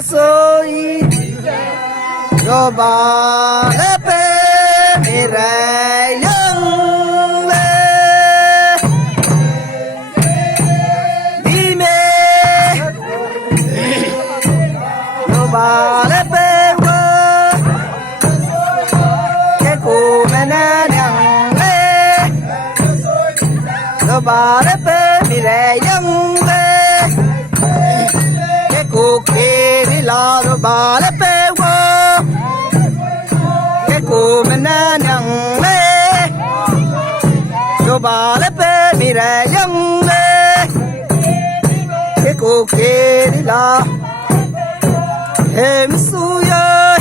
so do ba le pe mi re yang le di me do ba le pe wo ke ko me na yang le do ba le pe mi re yang le ke ko ke ni la do ba le pe wo cô mình nặng lê cho bà lê bê mi rè dân lê cái cô kia đi là em xui ơi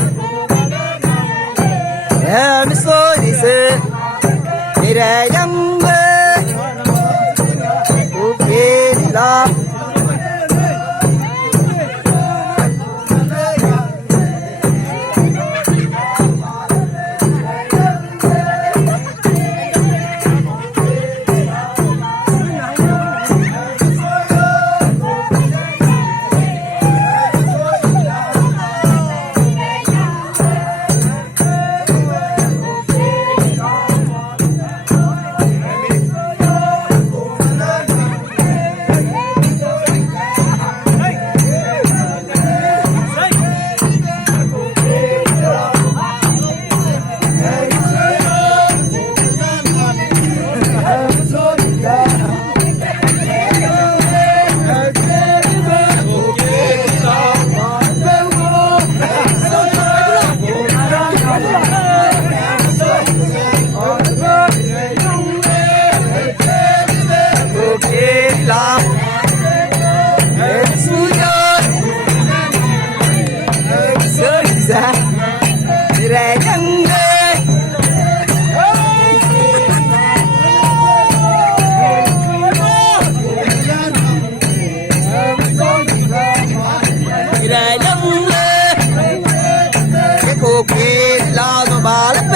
em xui đi xe mi rè dân lê cô kia đi là Bye.